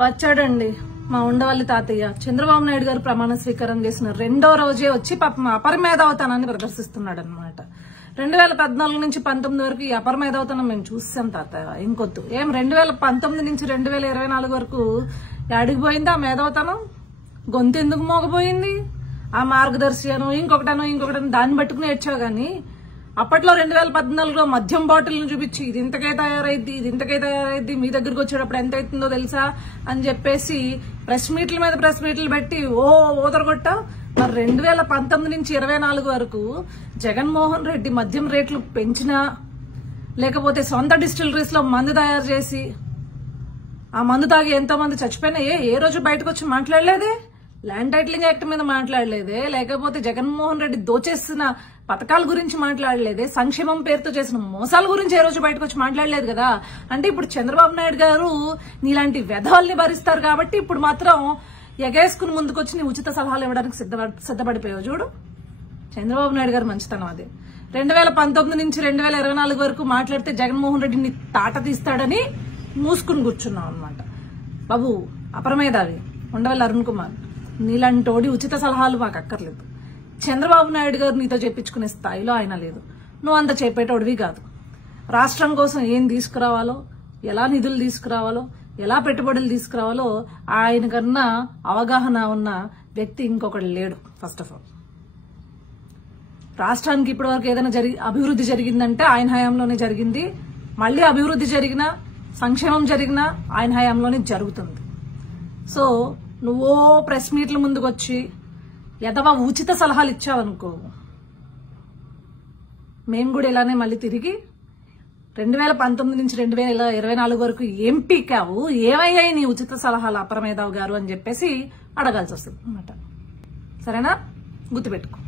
వచ్చాడండి మా ఉండవల్లి తాతయ్య. చంద్రబాబు నాయుడు గారు ప్రమాణ స్వీకారం చేసిన రెండో రోజే వచ్చి పాపం అపరమేధావతనాన్ని ప్రదర్శిస్తున్నాడు అనమాట. 2014 నుంచి 19 వరకు ఈ అపరమేధావతనం మేము చూసాం తాతయ్య. ఇంకొద్దు ఏం 2019 నుంచి 2024 వరకు అడిగిపోయింది ఆ మేధావతనం. గొంతు ఎందుకు మోగపోయింది? ఆ మార్గదర్శి అను ఇంకొకటను దాన్ని పట్టుకుని ఏడ్చావు గాని అప్పట్లో 2014లో మద్యం బాటిల్ను చూపించి ఇది ఇంతకే తయారైద్ది మీ దగ్గరకు వచ్చేటప్పుడు ఎంత అవుతుందో తెలుసా అని చెప్పేసి ప్రెస్ మీట్ల మీద ప్రెస్ మీట్లు పెట్టి ఓదరగొట్టా. మరి 2019 నుంచి 24 వరకు జగన్మోహన్ రెడ్డి మద్యం రేట్లు పెంచినా లేకపోతే సొంత డిస్టిలరీస్ లో మందు తయారు చేసి ఆ మందు తాగి ఎంతో మంది చచ్చిపోయినా ఏ రోజు బయటకు వచ్చి మాట్లాడలేదే? ల్యాండ్ టైటిలింగ్ యాక్ట్ మీద మాట్లాడలేదే? లేకపోతే జగన్మోహన్ రెడ్డి దోచేసిన పథకాల గురించి మాట్లాడలేదే? సంక్షేమం పేరుతో చేసిన మోసాల గురించి ఏ రోజు బయటకు వచ్చి మాట్లాడలేదు కదా. అంటే ఇప్పుడు చంద్రబాబు నాయుడు గారు నీలాంటి వెధవల్ని భరిస్తారు కాబట్టి ఇప్పుడు మాత్రం ఎగేసుకుని ముందుకొచ్చి నీ ఉచిత సలహాలు ఇవ్వడానికి సిద్ధపడిపోయావు చూడు. చంద్రబాబు నాయుడు గారు మంచితనం అది. 2019 నుంచి 2024 వరకు మాట్లాడితే జగన్మోహన్ రెడ్డిని తాట తీస్తాడని మూసుకుని కూర్చున్నాం అనమాట. బాబు అపరమేధావి ఉండవల్లి అరుణ్ కుమార్, నీలాంటోడి ఉచిత సలహాలు మాకు అక్కర్లేదు. చంద్రబాబు నాయుడు గారు నీతో చెప్పించుకునే స్థాయిలో ఆయన లేదు. నువ్వు అంత చెప్పేటోడివి కాదు. రాష్ట్రం కోసం ఏం తీసుకురావాలో, ఎలా నిధులు తీసుకురావాలో, ఎలా పెట్టుబడులు తీసుకురావాలో ఆయన కన్నా అవగాహన ఉన్న వ్యక్తి ఇంకొకటి లేడు. ఫస్ట్ ఆఫ్ ఆల్ రాష్ట్రానికి ఇప్పటి వరకు ఏదైనా అభివృద్ధి జరిగిందంటే ఆయన హయాంలోనే జరిగింది. మళ్ళీ అభివృద్ధి జరిగినా సంక్షేమం జరిగినా ఆయన హయాంలోనే జరుగుతుంది. సో నువ్వో ప్రెస్ మీట్ల ముందుకు వచ్చి ఎదవా ఉచిత సలహాలు ఇచ్చావనుకో, మేము కూడా ఇలానే మళ్ళీ తిరిగి 2019 నుంచి 2024 వరకు ఏం పీకావు, ఏమయ్యాయి నీ ఉచిత సలహాలు అపరమేధావ్ గారు అని చెప్పేసి అడగాల్సి వస్తుంది అన్నమాట. సరేనా? గుర్తుపెట్టుకో.